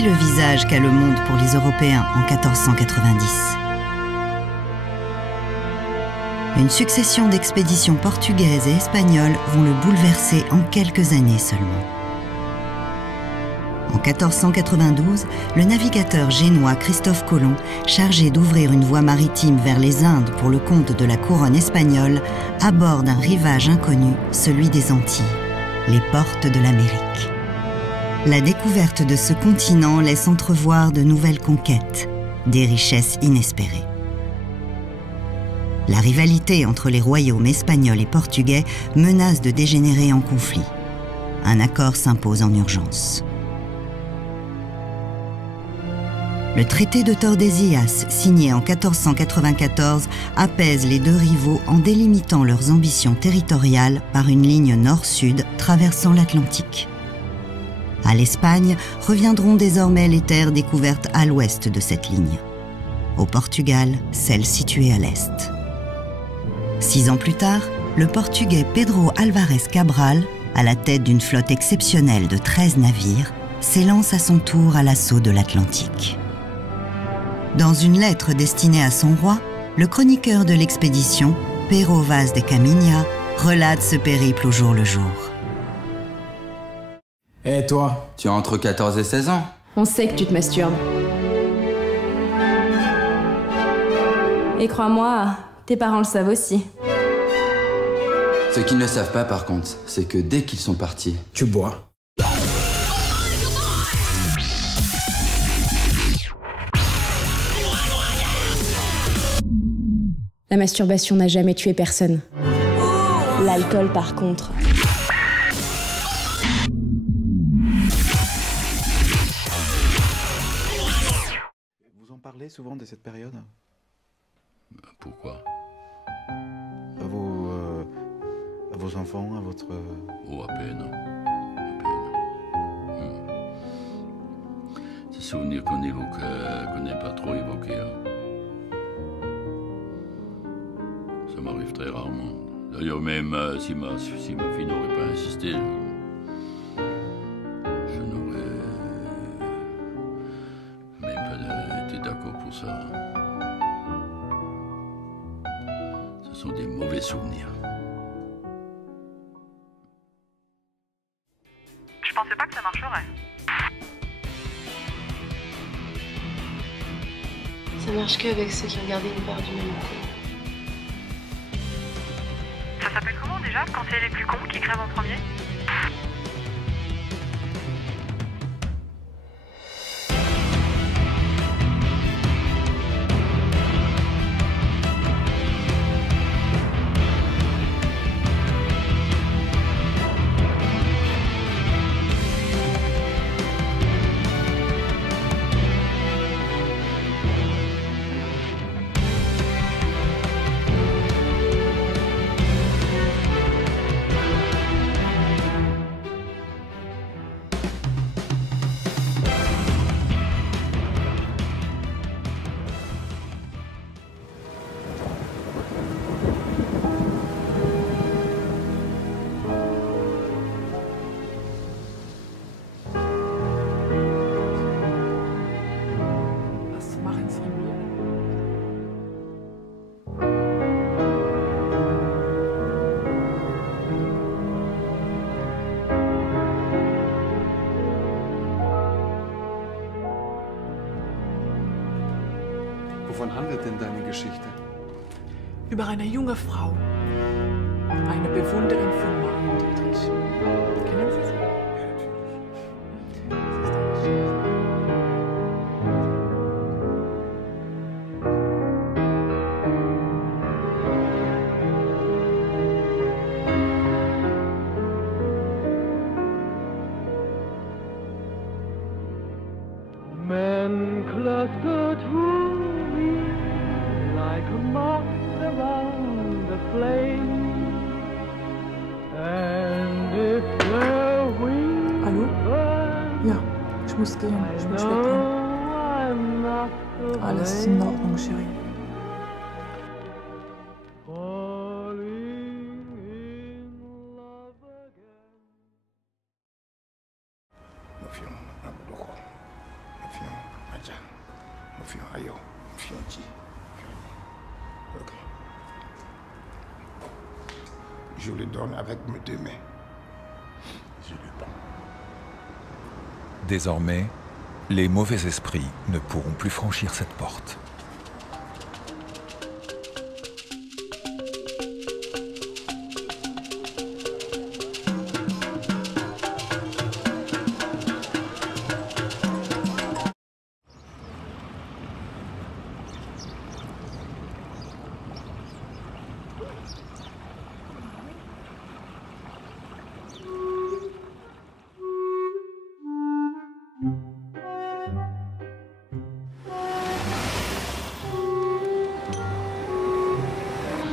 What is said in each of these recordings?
aussi le visage qu'a le monde pour les Européens en 1490. Une succession d'expéditions portugaises et espagnoles vont le bouleverser en quelques années seulement. En 1492, le navigateur génois Christophe Colomb, chargé d'ouvrir une voie maritime vers les Indes pour le compte de la couronne espagnole, aborde un rivage inconnu, celui des Antilles, les portes de l'Amérique. La découverte de ce continent laisse entrevoir de nouvelles conquêtes, des richesses inespérées. La rivalité entre les royaumes espagnols et portugais menace de dégénérer en conflit. Un accord s'impose en urgence. Le traité de Tordesillas, signé en 1494, apaise les deux rivaux en délimitant leurs ambitions territoriales par une ligne nord-sud traversant l'Atlantique. À l'Espagne reviendront désormais les terres découvertes à l'ouest de cette ligne. Au Portugal, celles situées à l'est. 6 ans plus tard, le Portugais Pedro Álvares Cabral, à la tête d'une flotte exceptionnelle de 13 navires, s'élance à son tour à l'assaut de l'Atlantique. Dans une lettre destinée à son roi, le chroniqueur de l'expédition, Pero Vaz de Caminha, relate ce périple au jour le jour. Et toi, tu as entre 14 et 16 ans. On sait que tu te masturbes. Et crois-moi, tes parents le savent aussi. Ce qu'ils ne savent pas, par contre, c'est que dès qu'ils sont partis... Tu bois. La masturbation n'a jamais tué personne. L'alcool, par contre. Vous en parlez souvent de cette période? Pourquoi? À vos enfants, à votre... Oh, à peine. À peine. Ces souvenirs qu'on évoque, qu'on n'aime pas trop évoquer. Ça m'arrive très rarement. D'ailleurs, même si ma fille n'aurait pas insisté, je n'aurais même pas été d'accord pour ça. Ce sont des mauvais souvenirs. Je pensais pas que ça marcherait. Ça marche qu'avec ceux qui ont gardé une part du même coup. Ça s'appelle comment déjà quand c'est les plus cons qui crèvent en premier? Wovon handelt denn deine Geschichte? Über eine junge Frau, eine Bewunderin von Marien Dietrich. Kennen Sie sie? Men clustered to me like a moth around the flame. And if the wind Hallo? burns, Ja, ich muss gehen. Ich muss I weggehen. know I'm not to Alles ist in blame. Ordnung, Chérie. Falling in love again. No fio, no, loco. Je le donne avec mes 2 mains. Je le prends. Désormais, les mauvais esprits ne pourront plus franchir cette porte.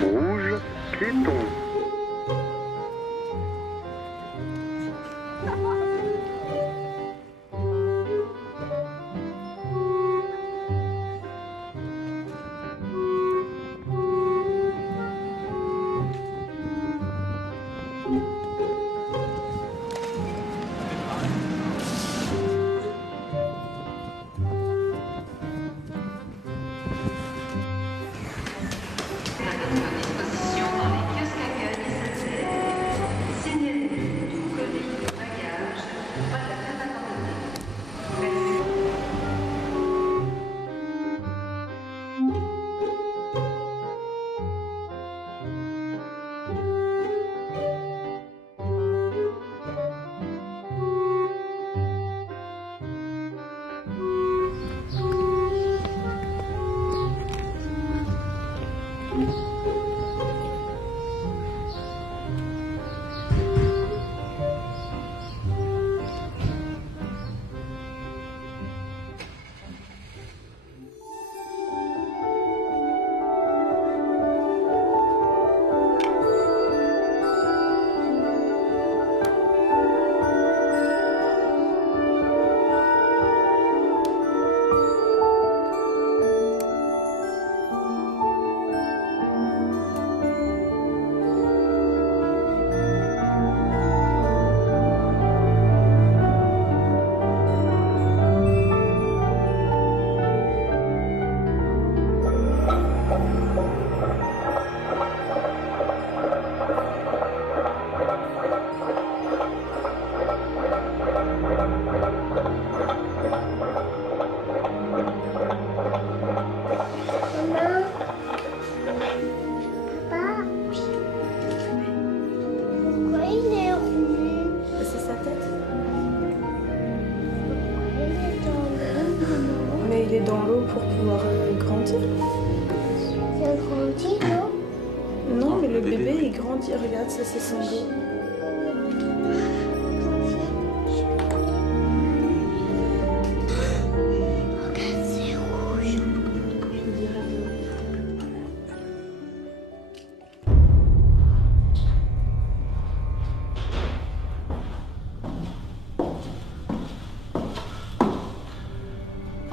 Rouge, piéton. Il est dans l'eau pour pouvoir grandir. Ça grandit, non? Non, mais le bébé il grandit. Regarde, ça c'est son dos. Regarde, c'est rouge.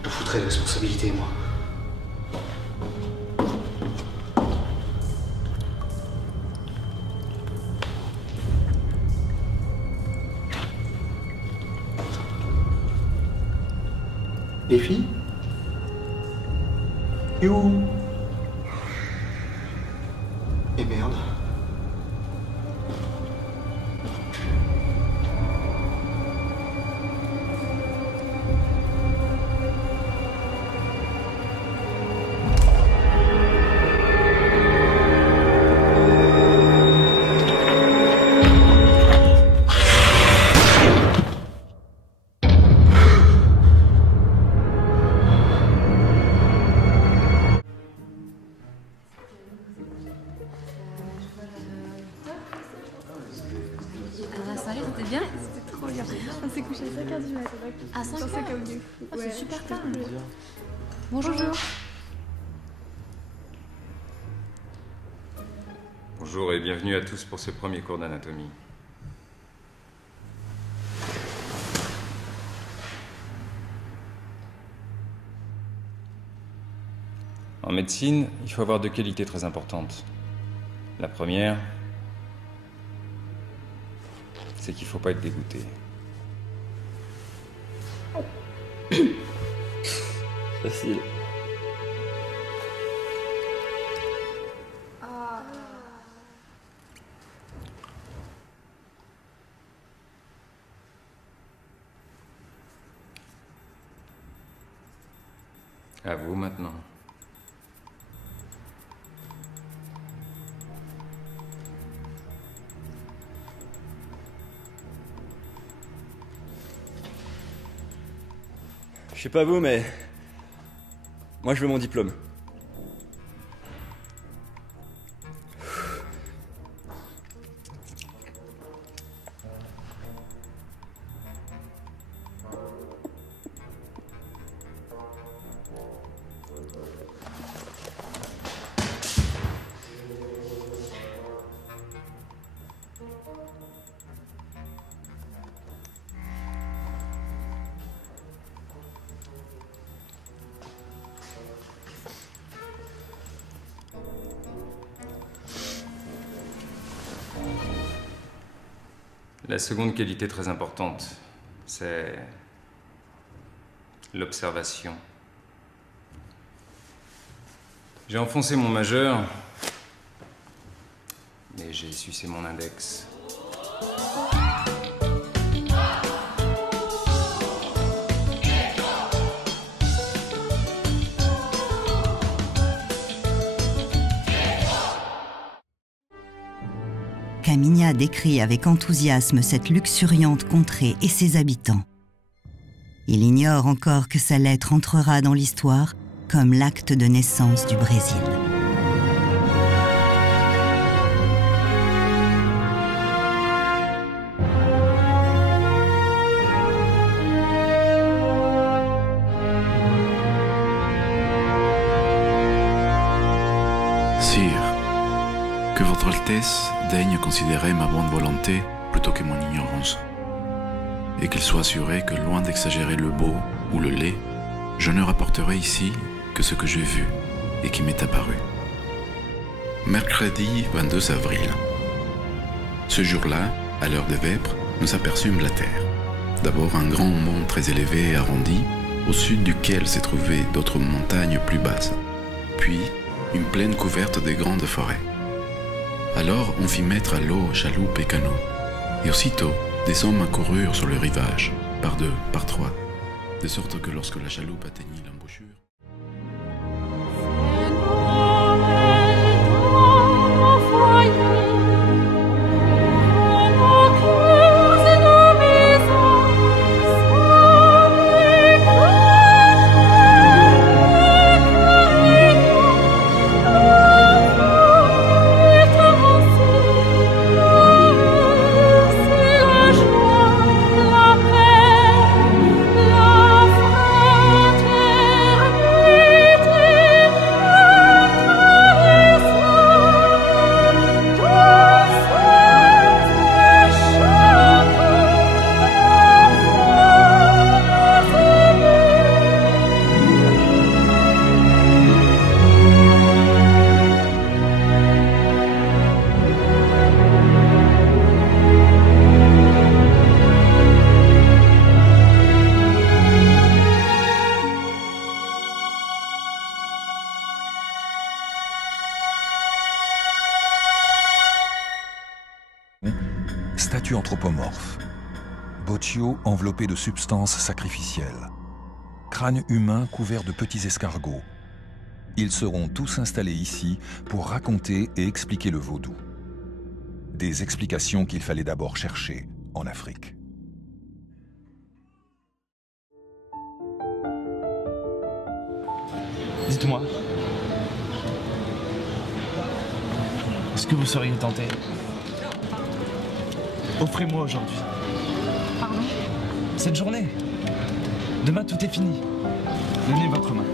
Je foutrais de responsabilité, moi. Les filles? Et où? Et merde. C'était bien? C'était trop bien. On s'est couché à 5h du matin. À 5h? C'est super tard. Bonjour. Bonjour et bienvenue à tous pour ce premier cours d'anatomie. En médecine, il faut avoir 2 qualités très importantes. La première, c'est qu'il ne faut pas être dégoûté. Facile. À vous maintenant. Je sais pas vous, mais moi je veux mon diplôme. La seconde qualité très importante, c'est l'observation. J'ai enfoncé mon majeur, mais j'ai sucé mon index. Kaminia décrit avec enthousiasme cette luxuriante contrée et ses habitants. Il ignore encore que sa lettre entrera dans l'histoire comme l'acte de naissance du Brésil. Sire, que votre Altesse daigne considérer ma bonne volonté plutôt que mon ignorance, et qu'il soit assuré que loin d'exagérer le beau ou le laid, je ne rapporterai ici que ce que j'ai vu et qui m'est apparu. Mercredi 22 avril. Ce jour-là, à l'heure des vêpres, nous aperçûmes la terre. D'abord un grand mont très élevé et arrondi, au sud duquel se trouvaient d'autres montagnes plus basses, puis une plaine couverte de grandes forêts. Alors on fit mettre à l'eau chaloupes et canots, et aussitôt des hommes accoururent sur le rivage, par deux, par trois, de sorte que lorsque la chaloupe atteignit l'embouchure, Statue anthropomorphe. Boccio enveloppé de substances sacrificielles. Crâne humain couvert de petits escargots. Ils seront tous installés ici pour raconter et expliquer le vaudou. Des explications qu'il fallait d'abord chercher en Afrique. Dites-moi, est-ce que vous seriez tenté? Offrez-moi aujourd'hui. Pardon? Cette journée. Demain, tout est fini. Donnez votre main.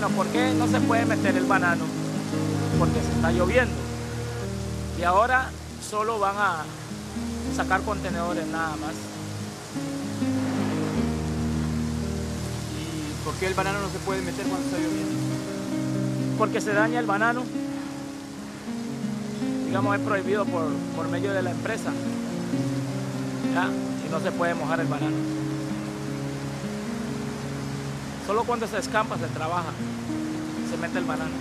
Bueno, ¿por qué no se puede meter el banano? Porque se está lloviendo. Y ahora solo van a sacar contenedores nada más. ¿Y por qué el banano no se puede meter cuando está lloviendo? Porque se daña el banano. Digamos, es prohibido por medio de la empresa. ¿Ya? Y no se puede mojar el banano. Solo cuando se escampa se trabaja, se mete el banano.